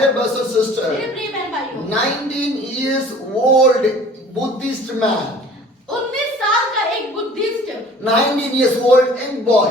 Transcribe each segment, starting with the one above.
dear brothers and मेरे sisters, प्रिय बहन भाइयों, 19 years old Buddhist man, 19 साल का एक Buddhist 19 years old young boy.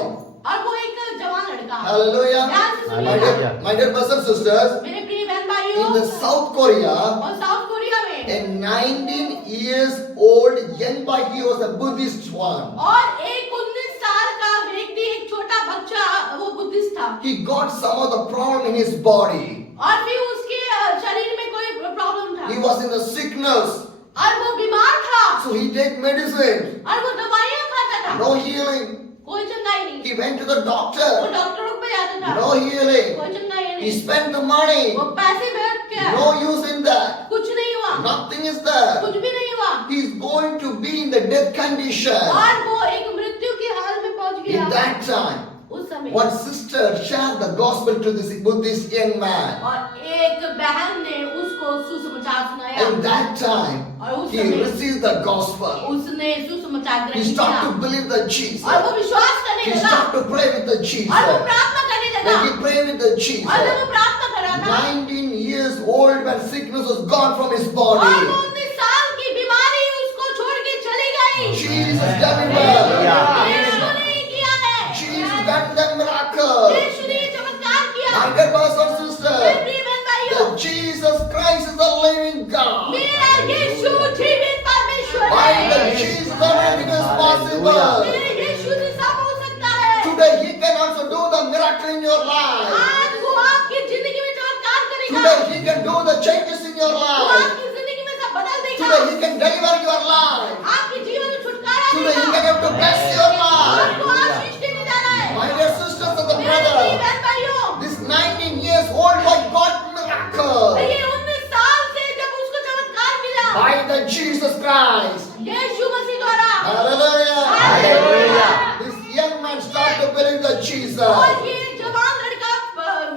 और वो एक जवान लड़का। Hallelujah. ध्यान से My सुनिएगा। dear, my dear brothers and sisters, मेरे प्रिय बहन भाइयों, in the South Korea, और साउथ कोरिया में a 19 years old young boy, he was a Buddhist one. और एक 19 साल का व्यक्ति, एक छोटा बच्चा, वो बुद्धिस्ट था। He got some of the problem in his body. और फिर उसके शरीर में कोई प्रॉब्लम था। He was in a sickness. और वो बीमार था। So he take medicine. और वो दवाइयाँ खाता था। No healing. कोई चंगाई नहीं। He went to the वो doctor. डॉक्टरों पे जाता था। No healing. कोई चंगाई He नहीं। spent the money. वो पैसे व्यर्थ किया। No use in that. कुछ नहीं हुआ। Nothing is there. कुछ भी नहीं हुआ। He is going to be in the death condition. और वो एक मृत्यु की हाल में पहुंच गया। In that time, उस समय one sister shared the gospel to this Buddhist young man. और एक बहन ने उसको सुसमाचार सुनाया। In that time, और उस he समय received the gospel. उसने सुसमाचार He ग्रहण started किया to believe the Jesus. और वो विश्वास करने He लगा started to pray with the और वो Jesus. प्रार्थना करने लगा When he prayed with the और जब Jesus, वो प्रार्थना कर रहा था 19 years old when sickness was gone from his और body. 19 साल की बीमारी उसको छोड़ के चली गई। Jesus delivered. यीशु ने ये किया है। Jesus done the miracle. यीशु ने ये चमत्कार किया। My dear brothers and मेरे sisters, प्रिय बहन भाइयों, that Jesus Christ is the living God. मेरा यीशु जीवित परमेश्वर By the है। Jesus everything is possible. मेरे यीशु से सब हो सकता है। Today he can also do the miracle in your life. आज वो आपकी जिंदगी में चमत्कार करेगा। Today he can do the changes in your वो life. आपकी जिंदगी में सब बदल देगा। Today he can deliver your life. आपके जीवन में छुटकारा Today he देगा। can have to bless your life. आपको आशीष देने जा रहा है। My dear sisters and the मेरे प्रिय brother, बहन भाइयों, this 19 years old boy got miracle ये 19 साल से जब उसको चमत्कार मिला by the Jesus Christ. यीशु मसीह द्वारा, Hallelujah. Hallelujah. This young man started to believe the Jesus. और ये जवान लड़का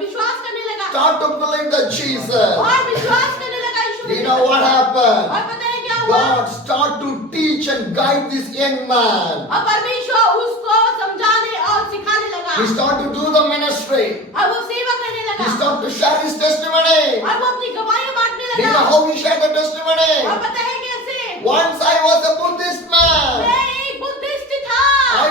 विश्वास करने लगा Start to believe the Jesus. और विश्वास करने लगा यीशु You मसीह know पे। what happened? और पता है क्या हुआ? God start to teach and guide this young man. और परमेश्वर उसको समझाने और सिखाने लगा He started to do the ministry. और वो सेवा करने He लगा started to share his testimony. और वो अपनी गवाहियां बांटने Do you know लगा। how he shared the testimony? और पता है कैसे? Once I was a Buddhist man. मैं एक बुद्धिस्ट था I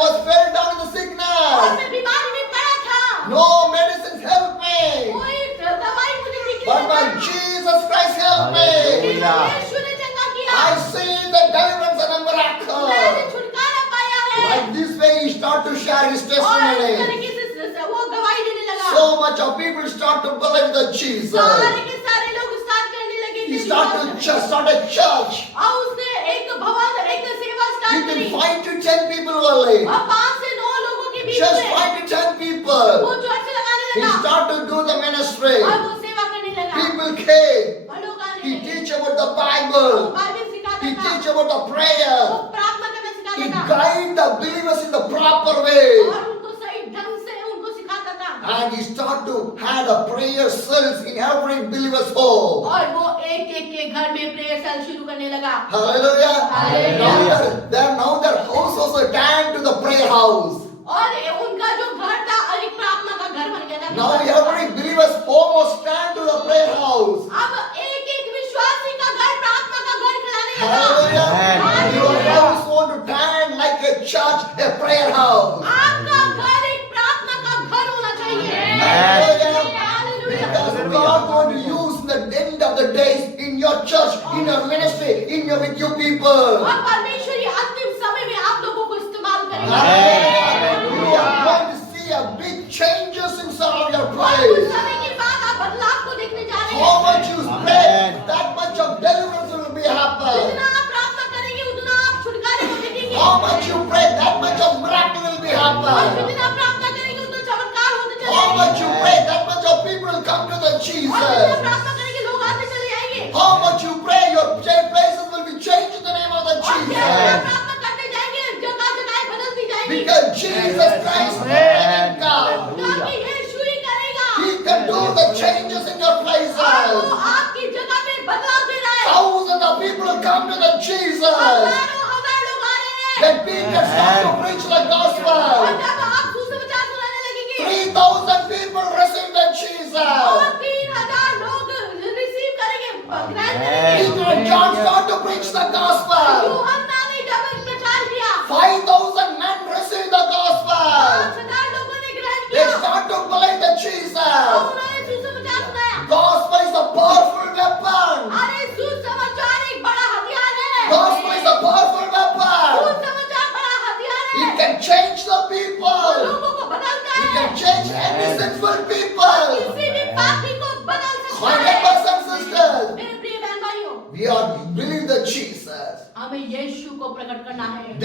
was fell down in the और sickness. मैं बीमारी में पड़ा था। No medicines helped me. कोई दवाई मुझे ठीक But नहीं my था। Jesus Christ helped me. यीशु ने चंगा किया। I see the deliverance and a मैंने miracle. छुटकारा पाया है। Like this way he started to share his और इस testimony. तरीके से वो गवाही देने लगा। So much of people start to believe the Jesus. सारे के सारे लोग स्टार्ट करने लगे He कि start a church. और उसने एक भवन, एक सेवा स्टार्ट करी Between 5 to 10 people only. और 5 से 9 लोगों के बीच Just में 5 to 10 वो people. चर्च लगाने He लगा started to do the ministry. और वो सेवा करने लगा People came. और लोग आने He लगे। teach about the वो Bible. बाइबल सिखाता He था, teach about the वो prayer. प्रार्थना करना He सिखाता था guide the believers in the proper way. और उनको सही ढंग से उनको सिखाता था And he start to have the prayer cells in every believer's home. और वो एक एक के घर में प्रेयर सेल शुरू करने लगा। Hallelujah. Hallelujah. Now their house also turned to the prayer house. और उनका जो घर था एक प्रार्थना का घर बन गया था। Now every believer's home was turned to the prayer house. अब एक एक विश्वासी का घर प्रार्थना का घर कहलाने लगा। Hallelujah. Your house want to turn like a church, a prayer house. आपका घर एक प्रार्थना का घर होना चाहिए। Hallelujah. Hallelujah. Because God want to use in the end of the days in your church, in your ministry, with you people. और परमेश्वर ये अंतिम समय में आप लोगों को इस्तेमाल करेगा। Hallelujah. We are going to see a big changes in some of your और praise. कुछ समय के बाद आप बदलाव को देखने जा रहे How हैं। much you pray, that much of deliverance will be happen. जितना आप प्रार्थना करेंगे उतना आप छुटकारे को देखेंगे। How much you pray, that much of miracle will be और happen. जितना प्रार्थना करेंगे उतना चमत्कार होते चले How much जाएंगे। you pray, that much of people will come to the और जितना Jesus. प्रार्थना करेंगे लोग आते चले जाएंगे। How much you pray, your places will be changed in the name of the और जैसे आप Jesus. प्रार्थना करते जाएंगे जगह जगह बदलती जाएंगी। Because Jesus Christ is the living God. क्योंकि यीशु ही करेगा। He can do the changes in your और वो places. आपकी जगह में बदलाव दे रहा है। Thousands of people will come to the Jesus. हजारों हजार लोग आ रहे हैं। When Peter started to preach the और gospel, जब आप सुसमाचार सुनाने लगेंगे 3,000 people received the Jesus. और 3,000 को प्रकट करना है।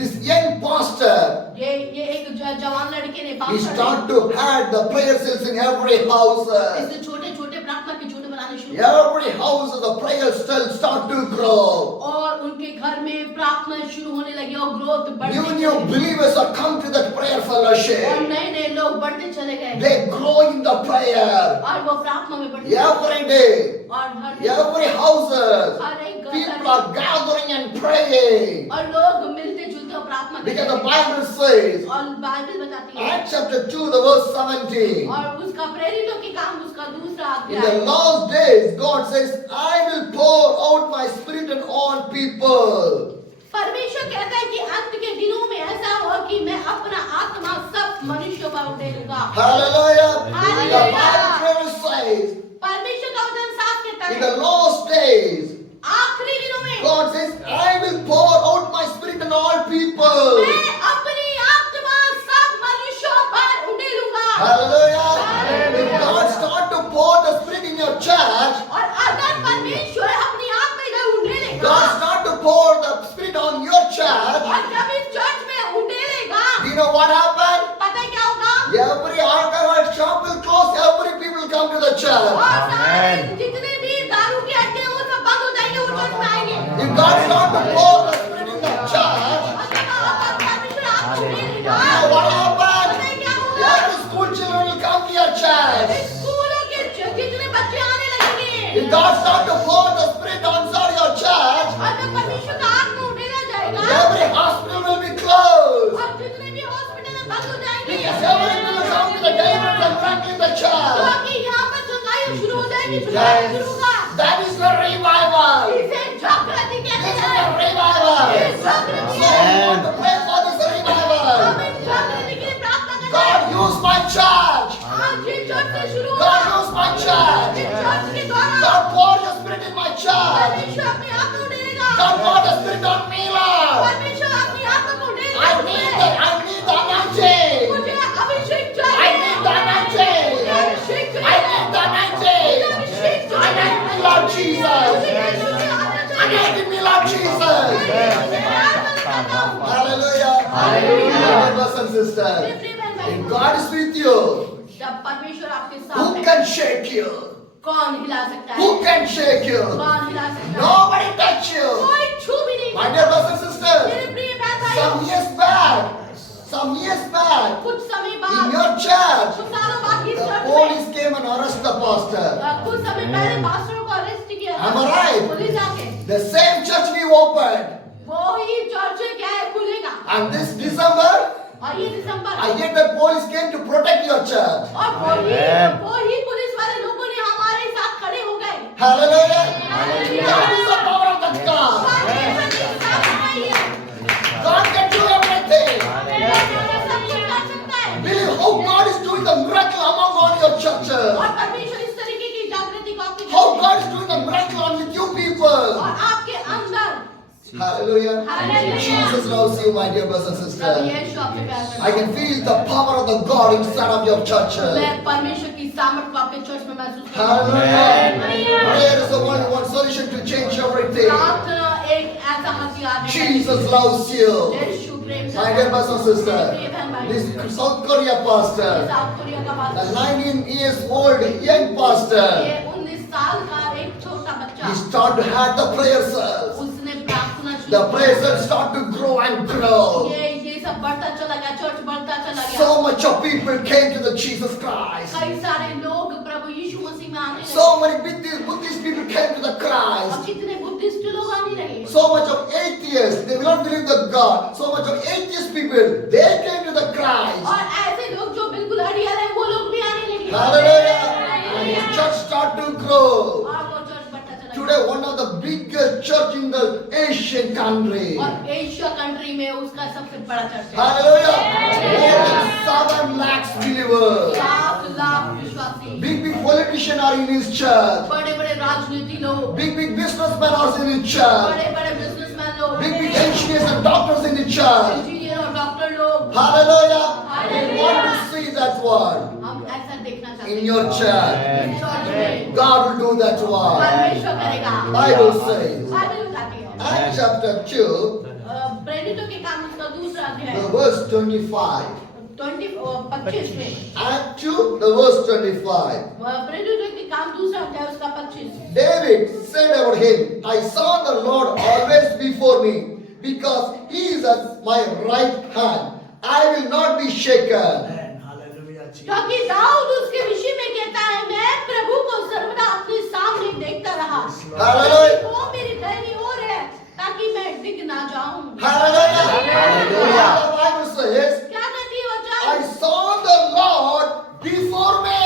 This young pastor, ये एक जवान लड़के ने he बात start to have the prayer cells in every house. इसने छोटे छोटे प्रार्थना के झुंड बनाने शुरू किए Every house the prayer cells start to grow. और उनके घर में प्रार्थना शुरू होने लगी और ग्रोथ बढ़ती New चली। believers are come to that prayer और fellowship. नए नए लोग बढ़ते चले गए They grow in the prayer. और वो प्रार्थना में बढ़ते Every day, और हर दिन every houses, हर एक घर people में are gathering and praying. और लोग मिलते जुलते और प्रार्थना करते Because the हैं। Bible says, और बाइबल बताती है Acts chapter 2, the verse 17. और उसका प्रेरितों के काम उसका दूसरा In अध्याय the last days, God says, I will pour out my spirit on all people. परमेश्वर कहता है कि अंत के दिनों में ऐसा होगा कि मैं अपना आत्मा सब मनुष्यों पर उड़ेलूंगा। Hallelujah. Hallelujah. The Bible clearly says, परमेश्वर का वचन साफ कहता in है the last days, आखिरी दिनों में God says, I will pour out my spirit on all people. मैं अपनी आत्मा सब मनुष्यों पर उड़ेलूंगा। Hallelujah. Hallelujah. If God start to pour the spirit in your church, और अगर परमेश्वर अपनी आत्मा इधर उड़ेलेगा God start to pour the spirit on your church, और जब इस चर्च में उड़ेलेगा do you know what happened? पता है क्या होगा? Every alcohol shop will close, every people come to the church. और सारे जितने भी दारू के अड्डे हैं, वो सब बंद हो जाएंगे, वो चर्च में आएंगे। If God start to pour the spirit in the church, और जब परमेश्वर आपको उड़ेलेगा, you know what पता happened? है क्या होगा? Every school children will come to your church. स्कूलों के जितने बच्चे आने लगेंगे If God start to pour the spirit inside your church, और जब परमेश्वर का आत्मा उड़ेला जाएगा every hospital will be closed. और जितने भी हॉस्पिटल हैं बंद हो जाएंगे Because every people will come to the deliverance and practice the church. क्योंकि यहाँ पर चंगाई शुरू हो जाएगी चुनाव शुरू होगा That is the revival. इसे जागृति कहते This is हैं the revival. ये जागृति So है we want to pray for this revival. हम इस जागृति के लिए प्रार्थना करते God हैं use my church. आज ये चर्च से शुरू God होगा use my church. इस चर्च के द्वारा God pour your spirit in my church. परमेश्वर अपनी आत्मा उड़ेगा God pour the spirit on me, Lord. परमेश्वर अपनी आत्मा को उड़ेगा I need the anointing. मुझे अभिषेक I चाहिए need the anointing. मुझे अभिषेक I चाहिए need the anointing. मुझे अभिषेक चाहिए Anoint me, Lord Jesus. Anoint me, Lord Jesus. Hallelujah. Hallelujah. Brothers and sisters, if God is with you, जब परमेश्वर आपके साथ who है can shake you? कौन हिला सकता है Who can shake you? कौन हिला सकता है Nobody touch you. कोई छू भी नहीं My dear brothers and sisters, मेरे प्रिय बहन some भाइयों years back, कुछ समय in बाद your church, कुछ सालों बाद इस the चर्च में police came and arrested the pastor. कुछ समय पहले पास्टरों को अरेस्ट किया Am I right? पुलिस आके The same church we opened. वो ही चर्च क्या है खुलेगा And this December, और ये दिसंबर I hear that police came to protect your church. और वो ही पुलिस वाले लोगों ने हमारे साथ खड़े हो गए Hallelujah. Hallelujah. That is the power of the God. परमेश्वर के साथ हमारी है God can do everything. परमेश्वर सब कुछ कर सकता है Believe how God is doing the miracle among all your churches. और परमेश्वर इस तरीके की जागृति को आपके How करते God हैं। is doing the miracle on with you people. और आपके अंदर Hallelujah. Hallelujah. Jesus loves you, my dear brothers and Prabhu sisters. यीशु आपसे प्यार करता I है। can feel the power of the God inside of your churches. मैं परमेश्वर की सामर्थ को आपके चर्च में महसूस करता हूँ। Hallelujah. Prayer is the one solution to change everything. प्रार्थना एक ऐसा हथियार है Jesus loves you. Yeshu Prem My करता dear है। brothers and sisters, प्रिय बहन भाई, this South Korea pastor, south Korea का a pastor 19 years old young pastor, ये 19 साल का एक छोटा बच्चा he started to have the prayer cells. उसने प्रार्थना शुरू The की। prayer cells start to grow and grow. ये सब बढ़ता चला गया चर्च बढ़ता चला गया So much of people came to the Jesus Christ. कई सारे लोग प्रभु यीशु मसीह में आने लगे So many Buddhist people came to the और Christ. कितने बुद्धिस्ट लोग आने लगे So much of atheists, they will not believe the God. So much of atheist people, they came to the Christ. और ऐसे लोग जो बिल्कुल अड़ियल हैं वो लोग भी आने लगे Hallelujah. And his church started to grow. और वो चर्च बढ़ता चला गया Today, one of the biggest church in the Asian country. और एशिया कंट्री में उसका सबसे बड़ा चर्च है Hallelujah. More than 7 lakhs believers. 7 lakh विश्वासी Big politicians are in his church. बड़े बड़े राजनीति लोग Big businessmen are in his church. बड़े बड़े बिजनेसमैन लोग Big engineers and doctors in his church. Engineer और डॉक्टर लोग Hallelujah. We Hallelujah. want to see that one हम ऐसा देखना चाहते in हैं your church. इस चर्च में God will do that one. परमेश्वर करेगा Bible says. बाइबल बताती है Acts chapter 2, प्रेरितों के काम उसका दूसरा अध्याय the verse 25. 25 में Act 2, the verse 25. प्रेरितों के काम दूसरा अध्याय उसका 25 David said about him, I saw the Lord always before me, because he is at my right hand. I will not be shaken. क्योंकि दाऊद उसके विषय में कहता है मैं प्रभु को सर्वदा अपने सामने देखता रहा Hallelujah. वो मेरी दाहिनी ओर है ताकि मैं डिग ना जाऊं Hallelujah. Hallelujah. The Bible says, क्या कहती है I वचन saw the Lord before me.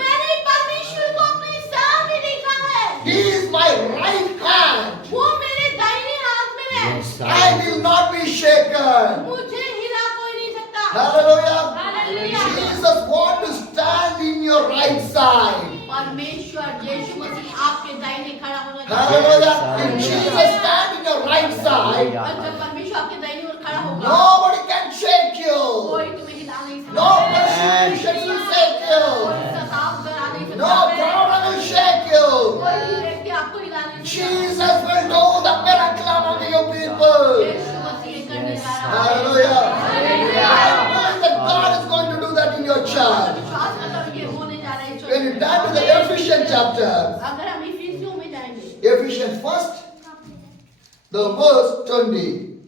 मैंने परमेश्वर को अपने सामने देखा है He is my right hand. वो मेरे दाहिने हाथ में है Yes, I will not be shaken. मुझे हिला कोई नहीं सकता Hallelujah. Hallelujah. Jesus wants to stand in your right side. परमेश्वर यीशु मसीह आपके दाहिने खड़ा होना चाहता Hallelujah. If Jesus stand in your right side, है और जब परमेश्वर आपके दाहिने ओर खड़ा होगा nobody can shake you. कोई तुम्हें हिला नहीं No सकता persecution will shake you. कोई सताव करा नहीं सकता No problem will shake you. कोई भी व्यक्ति आपको हिला नहीं सकता Jesus will do the miracle among you people. यीशु मसीह करने जा रहा है Hallelujah. Hallelujah I believe that God is going to do that in your church. विश्वास करता हूं ये होने जा रहा है When you turn to the Ephesians chapter, अगर हम इफिसियों में जाएंगे Ephesians first, the verse 20.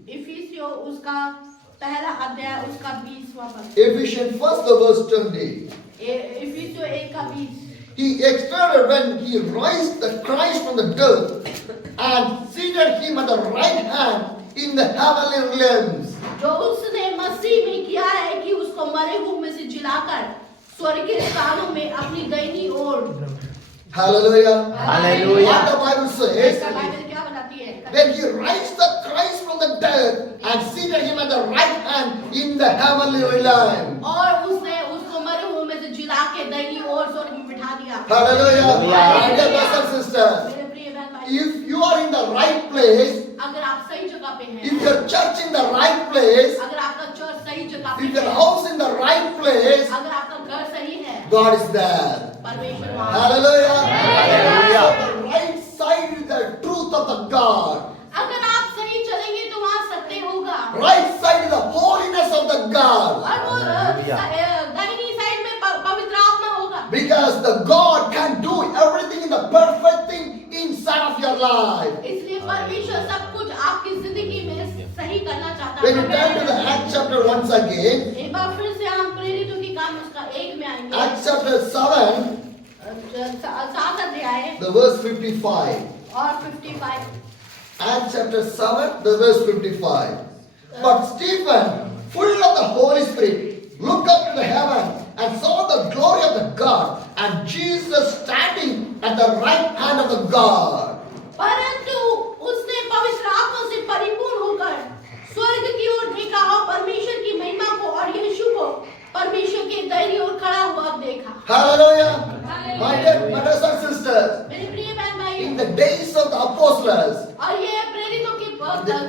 इफिसियों उसका पहला अध्याय उसका 20वां पद Ephesians first, the verse 20. इफिसियों 1 का 20 He extended when he raised the Christ from the dead and seated him at the right hand in the heavenly realms. जो उसने मसीह में किया है कि उसको मरे हुए में से जिलाकर स्वर्ग के स्थानों में अपनी दाहिनी ओर Hallelujah. Hallelujah. What the Bible says, Bible क्या बताती है when he raised the Christ from the dead and seated him at the right hand in the heavenly realm. और उसने उसको मरे हुए में से जिला के दाहिनी ओर स्वर्ग में बिठा दिया Hallelujah. Hallelujah. My dear brothers and sisters, मेरे प्रिय बहन भाई if you are in the right place, अगर आप सही जगह पे हैं if your church in the right place, अगर आपका चर्च सही जगह पे if your है house in the right place, अगर आपका घर सही है God is there. परमेश्वर वहां Hallelujah. Hallelujah. So the right side is the truth of the God. अगर आप सही चलेंगे तो वहां सत्य होगा Right side is the holiness of the God. और वो Hallelujah. दाहिनी साइड में पवित्र आत्मा होगा Because the God can do everything in the perfect thing inside of your life. इसलिए परमेश्वर सब कुछ आपकी जिंदगी में सही करना चाहता When you turn to the Acts chapter once again, एक बार फिर से हम प्रेरितों की काम उसका 1 में आएंगे Acts chapter 7, 7 अध्याय the verse 55. और 55 Acts chapter 7, the verse 55. But Stephen, full of the Holy Spirit, looked up to the heaven and saw the glory of the God and Jesus standing at the right hand of the God. परंतु उसने पवित्र आत्मा से परिपूर्ण होकर स्वर्ग की ओर देखा और परमेश्वर की महिमा को और यीशु को परमेश्वर के दाहिनी ओर खड़ा हुआ देखा Hallelujah. Hallelujah. My dear brothers and sisters, मेरे प्रिय बहन भाई in the days of the apostles, और ये प्रेरितों के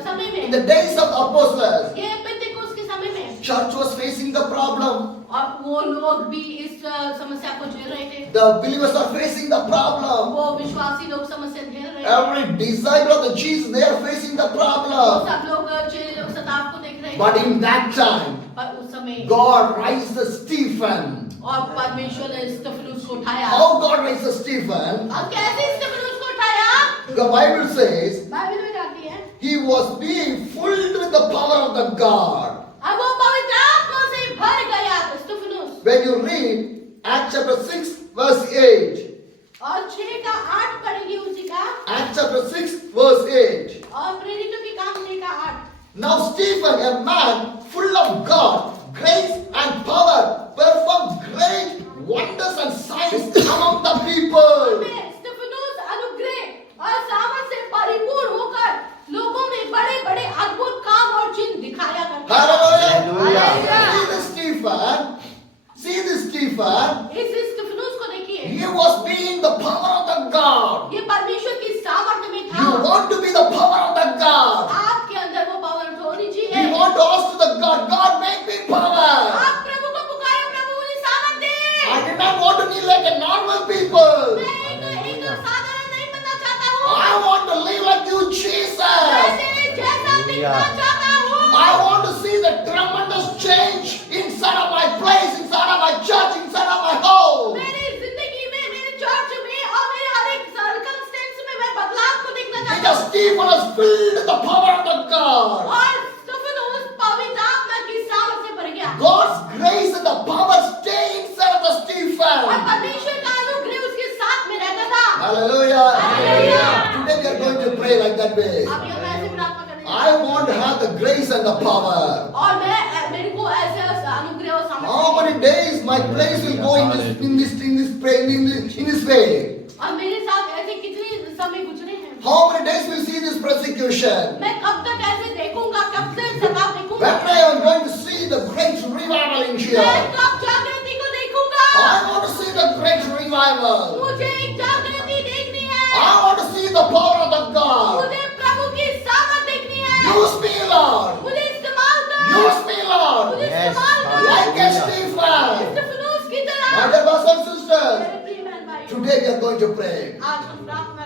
समय in में the days of the apostles, ये पेंटेकोस्त के समय में church was facing the problem. और वो लोग भी इस समस्या को झेल रहे थे The believers are facing the problem. वो विश्वासी लोग समस्या झेल रहे थे Every disciple of the Jesus, they are facing the वो problem. सब लोग चेले लोग सताव को देख रहे But थे in that time, पर उस समय God raised the Stephen. और परमेश्वर ने स्तिफनुस को उठाया How God raised the Stephen? और कैसे स्तिफनुस को उठाया The Bible says बाइबल में जाती है he was being filled with the power of the God. अब वो पवित्र आत्मा से भर गया स्तिफनुस When you read Acts chapter 6, verse 8. और 6 का 8 पढ़ेंगे उसी का Acts chapter 6, verse 8. और प्रेरितों के काम 6 का 8 Now Stephen, a man full of God, grace and power, performed great wonders and signs among the people. स्तिफनुस अनुग्रह और सामर्थ से परिपूर्ण होकर लोगों में बड़े-बड़े अद्भुत काम और चिन्ह दिखाया करता था। Hallelujah. Hallelujah. See this Stephen. See this Stephen. इस स्तिफनुस को देखिए He was being the power of the God. ये परमेश्वर की सामर्थ्य में था You want to be the power of the God. आपके अंदर वो पावर होनी You चाहिए want to ask to the God, God make me power. आप प्रभु को पुकारो प्रभु मुझे सामर्थ दे I did not want to live like a normal people. मैं एक साधारण नहीं बनना चाहता हूँ I want to live like you, Jesus. देखना चाहता हूँ। I want to see the tremendous change inside of my place, inside of my church, inside of my home. मेरी जिंदगी में, मेरे चर्च में और मेरे हर एक सर्कमस्टेंस में मैं बदलाव को देखना चाहता Because हूँ। Stephen was filled with the power of the God. और स्टीफन उस पवित्र आत्मा की सामर्थ से भर गया। God's grace and the power stay inside of the और Stephen. परमेश्वर का अनुग्रह उसके साथ में रहता था। Hallelujah. Hallelujah. Today we are going to pray like that way. अब ये मैं ऐसे प्रार्थना करने जा I want to have the grace and the power. और मेरे को ऐसे अनुग्रह और सामर्थ्य How many days my place will go in this way? और मेरे साथ ऐसे कितने समय गुजरे हैं। How many days will see this persecution? मैं कब तक ऐसे देखूंगा, कब तक सताव देखूंगा। When I am going to see the great revival in मैं here? कब जागृति को देखूंगा। I want to see the great revival. मुझे एक जागृति देखनी है। I want to see the power of the God. मुझे प्रभु की सामर्थ देखनी है। Use me, Lord. मुझे इस्तेमाल कर। Use me, Lord. मुझे Yes, इस्तेमाल कर। Like a Stephen. स्टीफनुस की My तरह। dear brothers and sisters, मेरे प्रिय बहन भाई, today we are going to pray. आज हम प्रार्थना